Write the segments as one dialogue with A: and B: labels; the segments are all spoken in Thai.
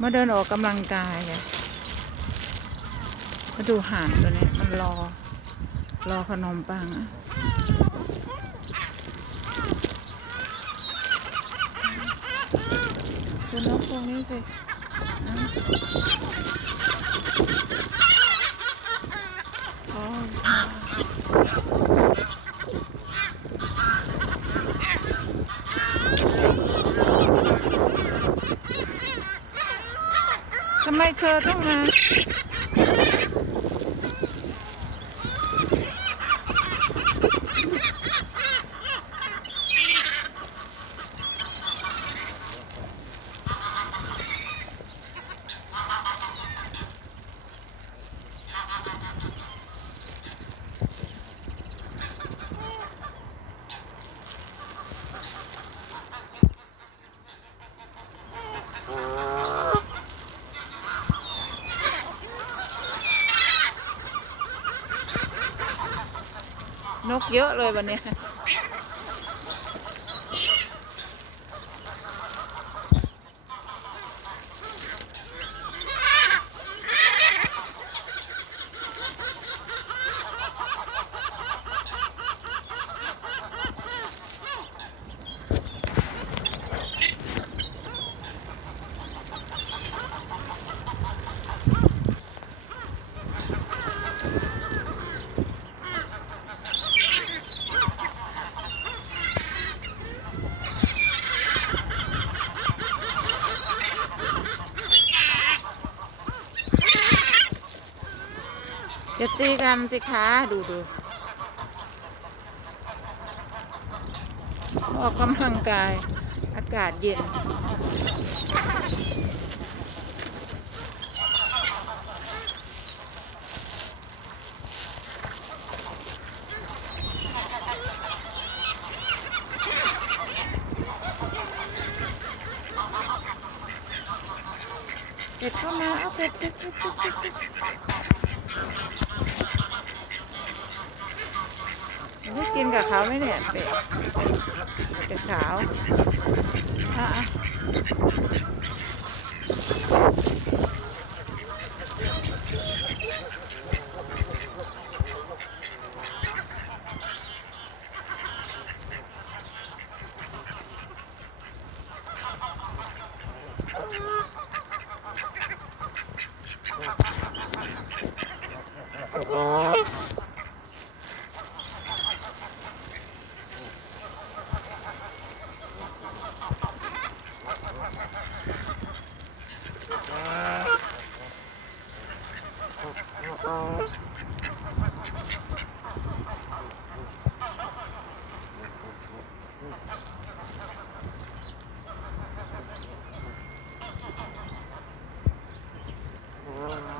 A: มาเดินออกกำลังกายไงมาดูห่านตัวนี้มันรอ รอขนมปังอะดูนกพวกนี้สิอะอ๋ ทำไมเธอต้องมา กเยอะเลยวันนี้ ตีกันสิคะดูดูออกกำลังกายอากาศเย็น เป็ดเข้ามา เอาเป็ดเป็ดเป็ดเป็ดเป็ด กินกับเขาไหมเนี่ยเป็ดเป็ดขาวอะอะ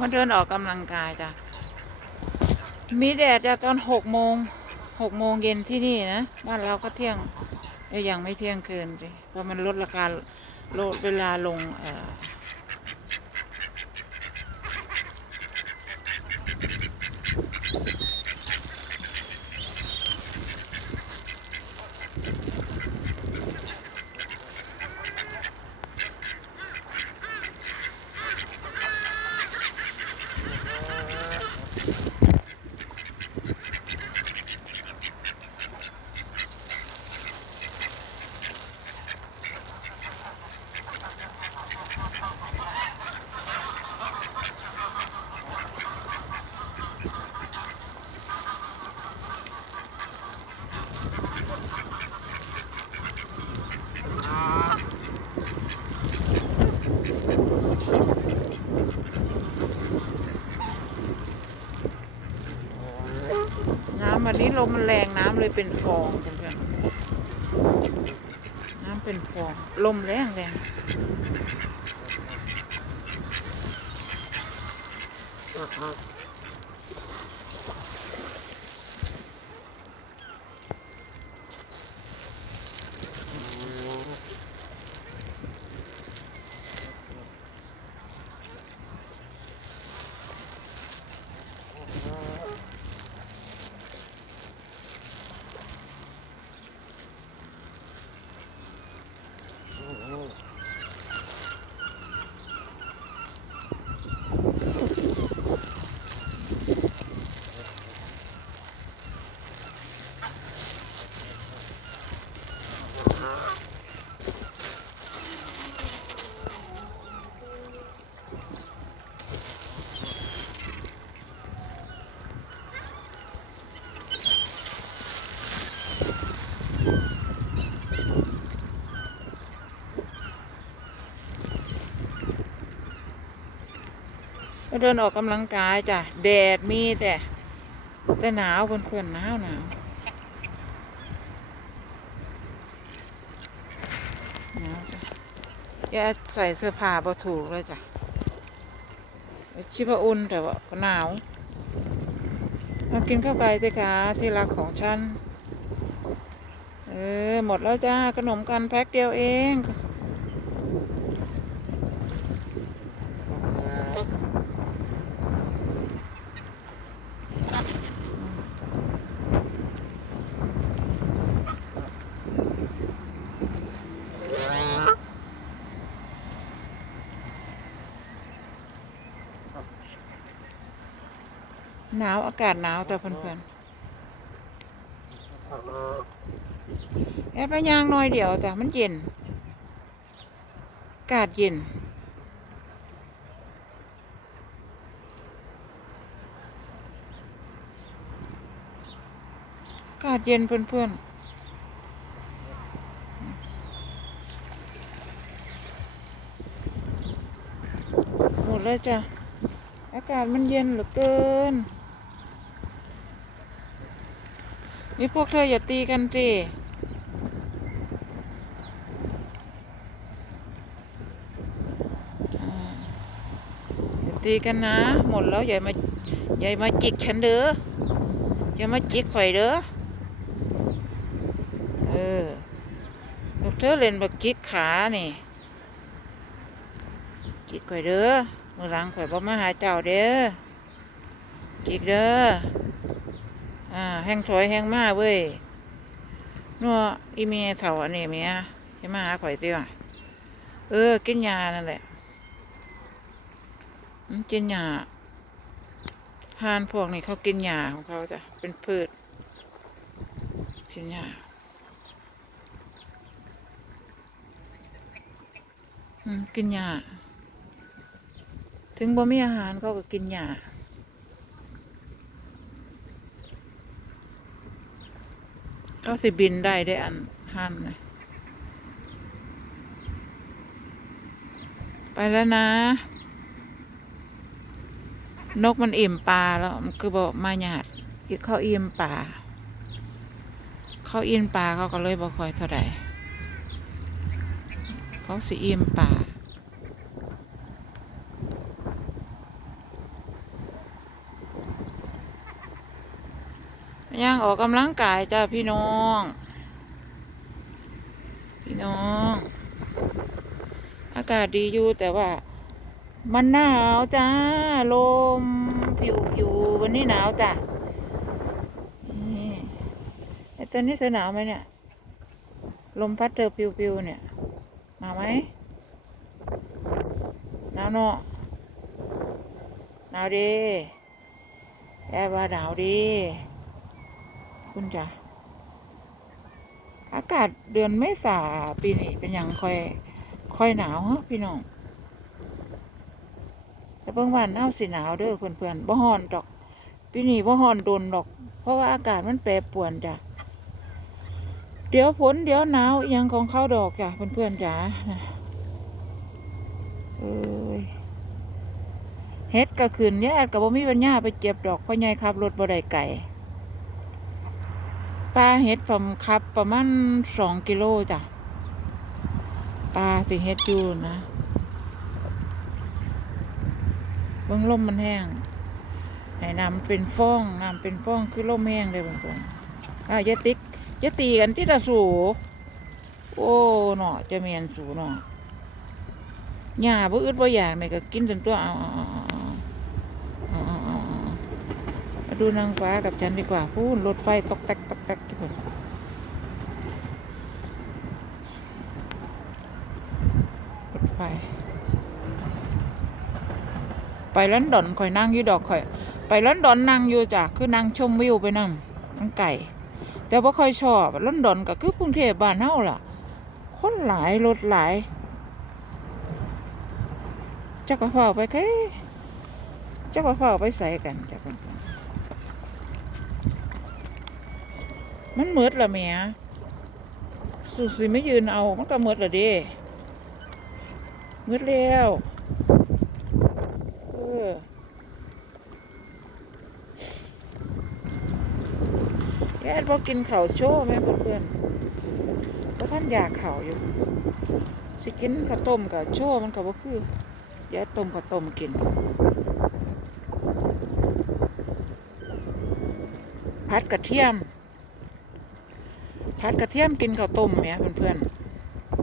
A: มาเดินออกกำลังกายจ้ะ มีแดดจ้ะตอนหกโมงหกโมงเย็นที่นี่นะ บ้านเราก็เที่ยงยยังไม่เที่ยงคืนสิเพราะมันลดราคาลดเวลาลง นี้ลมแรงน้ำเลยเป็นฟองเพื่อนๆน้ำเป็นฟองลมแรงแรงอะ เดินออกกำลังกายจ้ะ แดดมีแต่แต่หนาวเพื่อนๆหนาวหนาวหนาวจ้ะแกใส่เสื้อผ้าบ่ถูกเลยจ้ะคิดว่าอุ่นแต่ว่าหนาวมากินข้าวไก่สิคะที่รักของฉัน เออ หมดแล้วจ้า ขนมกันแพ็คเดียวเอง หนาวอากาศหนาวแต่เพื่อนๆแอบไปย่างหน้อยเดียวจ้ะมันเย็น อากาศเย็นอากาศเย็นเพื่อนๆหมดแล้วจ้ะ อากาศมันเย็นเหลือเกิน นี่พวกเธออย่าตีกันสิอย่าตีกันนะ หมดแล้วอย่ามาอย่ามาจิกฉันเด้ออย่ามาจิกข่อยเด้อเออพวกเธอเล่นแบบจิกขานี่จิกข่อยเด้อมือหลังข่อยบ่มาหาเจ้าเด้อจิกเด้อ อ่าแห้งถอยแห้งมาเว้ยนัวอีเมียเถาอันนี้เมียจะมาหาข่อยติว่ะเออ กินยานั่นแหละกินยาพานพวกนี้เขากินยาของเขาจ้ะเป็นพืชกินยาอืมกินยาถึงบ่มีอาหารเขาก็กินหญ้า เขาสิบินได้ได้อันหันนะไปแล้วนะ นกมันอิ่มปลาแล้วมันคือบอกมาหยาดอีกเขาอิ่มปลาเขาอิ่มปลาเขาก็เลยบอกคอยเท่าใดเขาสิอิ่มปลา ย่าง ออกกำลังกายจ้าพี่น้อง พี่น้อง อากาศดีอยู่แต่ว่า มันหนาวจ้า ลมผิวอยู่วันนี้หนาวจ้ะนี่ไอตัวนี้เธอหนาวไหมเนี่ย ลมพัดเธอปิวๆเนี่ยหนาวไหมหนาวเนาะหนาวดีแอบว่าหนาวดี คุณจ้ะอากาศเดือนเมษาปีนี้เป็นอย่างค่อยค่อยหนาวฮะพี่น้องแต่บางวันเอาสิหนาวเด้อเพื่อนๆบ่ฮ้อนดอกปีนี้บ่ฮ้อนโดนดอก เพราะว่าอากาศมันแปรปรวนจ้ะเดี๋ยวฝนเดี๋ยวหนาวยังของเขาดอกจ้ะเพื่อนๆจ้ะเอ้ยเฮ็ดก็ขึ้นญาติกับบ่มีปัญญาไปเก็บดอกพราะยายขับรถบ่ได้ไก่ ปลาเห็ดผมขับ ประมาณสองกิโลจ้ะปลาสิเห็ดอยู่นะเบื้องลมมันแห้งไหนน้ำมันเป็นฟองน้ำเป็นฟองคือลมแห้งเลยบางคนอะยาติ๊กยาตีกันที่ตะสูโอ้เนาะจะเมียนสูเนาะหญ้าบ่อึดบ่อยากเนี่ยก็กินจนตัวเอาเอาเอาเอาเอาเอา มาดูนางฟ้ากับฉันดีกว่าพูนรถไฟตกแตกตกแตกทุกคนรถไฟไปลอนดอนข่อยนั่งอยู่ดอกข่อย ไปลอนดอนนั่งอยู่จ้ะคือนั่งชมวิวไปนั่งนั่งไก่ แต่ว่าคอยชอบลอนดอนก็คือกรุงเทพบ้านเฮาล่ะ คนหลายรถหลายจักกระเป๋าไปไกจักกระเป๋าไปใส่กันจ้ะเพื่อ มันเมือดละแม่สุดสิไม่ยืนเอา มันก็เมือดละเด้มือดแล้วเออแย่พอกินเข่าโชว์แม่เพื่อนๆเพราะท่านอยากเข่าอยู่ สิกินข้าต้มกับโชว์มันก็บ่คือแย่ต้มข้าต้มกินพัดกระเทียม พัดกระเทียมกินข้าวต้มเนี่ยเพื่อน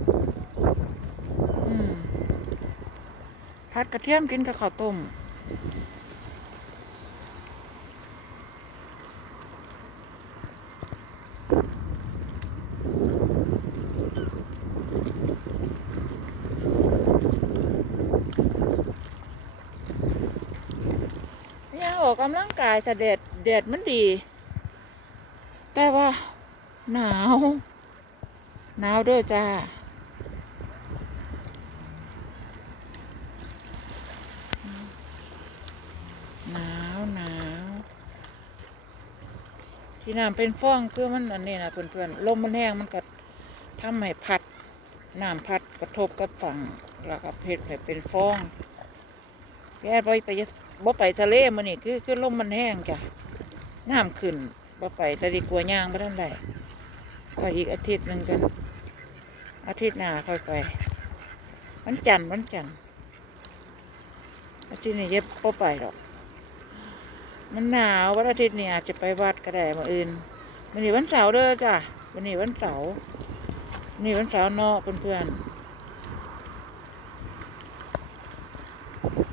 A: ๆอืมพัดกระเทียมกินกับข้าวต้มเนี่ยออกกำลังกายจะแดดแดดมันดี แต่ว่า หนาว หนาวเด้วยจ้า หนาวหนาวที่น้ำเป็นฟองคือมันอันนี้นะเพื่อนๆลมมันแห้งมันก็ทำให้พัดน้ำพัดกระทบกับฝั่งแล้วก็เพชรเป็นฟองแย่ไปไปบ่ไปทะเลมันนี่คือคือลมมันแห้งจ้ะน้ำขึ้นบ่ไปแต่ดีกลัวย่างไม่ทันไร ไปอีกอาทิตย์หนึ่งกัน อาทิตย์หน้าค่อยไป วันจันทร์วันจันทร์อาทิตย์นี้เย็บบ่ไปหรอก มันหนาววันอาทิตย์นี้อาจจะไปวัดก็ได้มาอื่นวันนี้วันเสาร์เด้อจ้ะวันนี้วันเสาร์วันนี้วันเสาร์เนาะเพื่อนๆ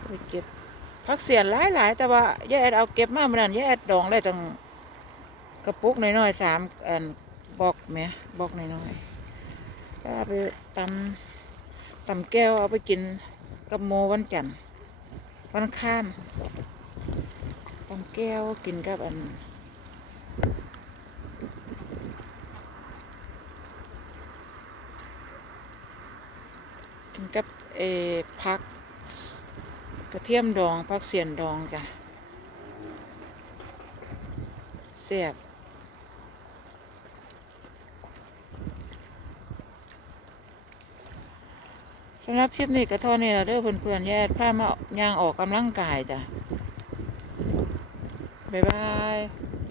A: ไปเก็บพักเสียนหลายหลายๆ แต่ว่าย่าแอดเอาเก็บมาเมื่อนั้นย่าแอดดองได้ตั้งกระปุกน้อยๆสามอัน บอกแหมบอกน้อยๆก็เอาไปตำตำแก้วเอาไปกินกับโมวันจันทร์วันอังคารตำแก้วกินกับอันกินกับเอพักกระเทียมดองพักเสียนดองจ้ะแซ่บ สำหรับคลิปนี้ก็เท่านี้ละเด้อเพื่อนๆแย่พามาย่างออกกำลังกายจ้ะบ๊ายบาย